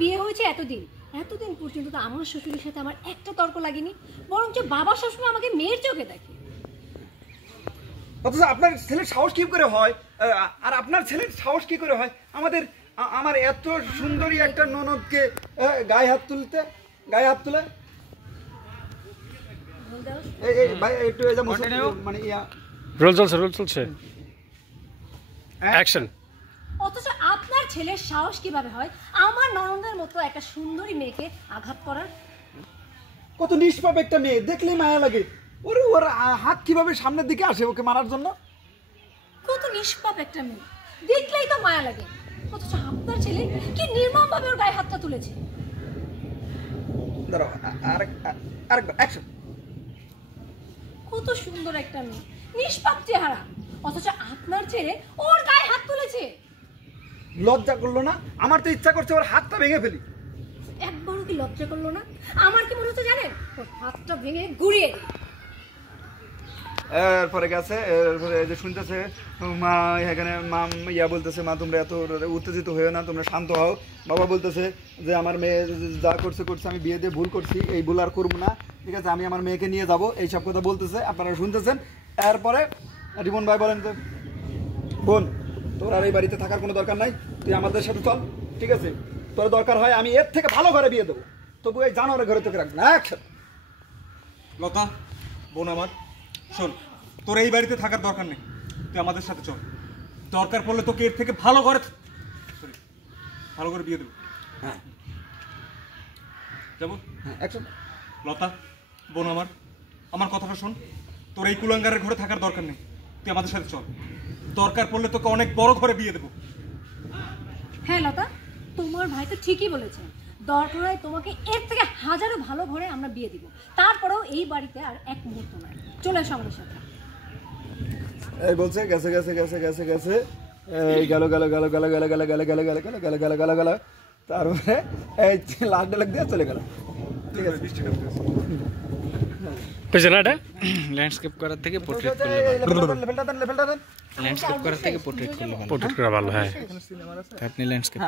বিয়ে হয়েছে এতদিন পর্যন্ত তো আমার শ্বশুরের সাথে আমার একটা তর্ক লাগেনি, বরঞ্চ বাবা সবসময় আমাকে মেয়ের চোখে দেখে। অথচ আপনার ছেলের সাহস কি করে হয়, আর আপনার ছেলের সাহস কি করে হয় আমার এত সুন্দরী একটা ননদকে গায়ে হাত তুলে। ভাই একটু মানে রোল চলছে অ্যাকশন। অথচ আপনার ছেলের সাহস কিভাবে হয় আমার ননদের মতো একটা সুন্দরী মেয়েকে আঘাত করার? কত নিষ্পাপ একটা মেয়ে, দেখলেই মায়া লাগে। ওর হাত কিভাবে সামনের দিকে আসে ওকে মারার জন্য? কত নিষ্পাপ একটা মেয়ে, দেখলেই তো মায়া লাগে। অথচ আপনার ছেলে কি নির্মম ভাবে ওর গায়ে হাতটা তুলেছে। দাঁড়াও, আরেকবার অ্যাকশন। কত সুন্দর একটা মেয়ে, নিষ্পাপ চেহারা, অথচ আপনার ছেলে ওর গায়ে হাত তুলেছে। লজ্জা করলো না? আমার তো ইচ্ছা করছে ওর হাতটা ভেঙে ফেলি। একবারও কি লজ্জা করলো না? আমার কি মনে হচ্ছে জানেন, ওর হাতটা ভেঙে গুড়িয়ে দিই। এরপরে গেছে, এরপরে যে শুনতেছে মা এখানে মা ইয়া বলতেছে, মা তোমরা এত উত্তেজিত হয়েও না, তোমরা শান্ত হও। বাবা বলতেছে যে আমার মেয়ে যা করছে আমি বিয়ে দিয়ে ভুল করছি, এই ভুল আর করবো না, ঠিক আছে, আমি আমার মেয়েকে নিয়ে যাবো, এইসব কথা বলতেছে, আপনারা শুনতেছেন। এরপরে রিমন ভাই বলেন যে বোন তোর আর এই বাড়িতে থাকার কোনো দরকার নাই, তুই আমাদের সাথে চল, ঠিক আছে, তোর দরকার হয় আমি এর থেকে ভালো ঘরে বিয়ে দেবো, তবু এই জানোয়ারের ঘরে তোকে রাখবো না। একসাথে লতা বোন আমার শোন, তোর এই বাড়িতে থাকার দরকার নেই, তুই আমাদের সাথে চল, দরকার পড়লে তোকে এর থেকে ভালো করে বিয়ে দেবো। হ্যাঁ যাবো। একশো। লতা বোন আমার কথাটা শোন, তোর এই কুলাঙ্গারের ঘরে থাকার দরকার নেই, তুই আমাদের সাথে চল, দরকার পড়লে তোকে অনেক বড় ঘরে বিয়ে দেবো। হ্যাঁ লতা, তোমার ভাই তো ঠিকই বলেছে, দরকার হয় তোমাকে এর থেকে হাজারো ভালো ঘরে আমরা বিয়ে দিব, তারপরেও এই বাড়িতে আর এক মুহূর্ত নয়, চলে সঙ্গে সাথে। এই বলছে গেছে গেছে গেছে গেছে গেছে এই গেল গেল গেল গেল গেল গেল গেল গেল গেল গেল গেল গেল গেল গেল তারপরে এই লাখ ডালাক দিয়ে চলে গেল। ঠিক আছে, পেছনাটা ল্যান্ডস্কেপ করার থেকে পোর্ট্রেট করলে ভালো। হ্যাঁ, আপনি ল্যান্ডস্কেপ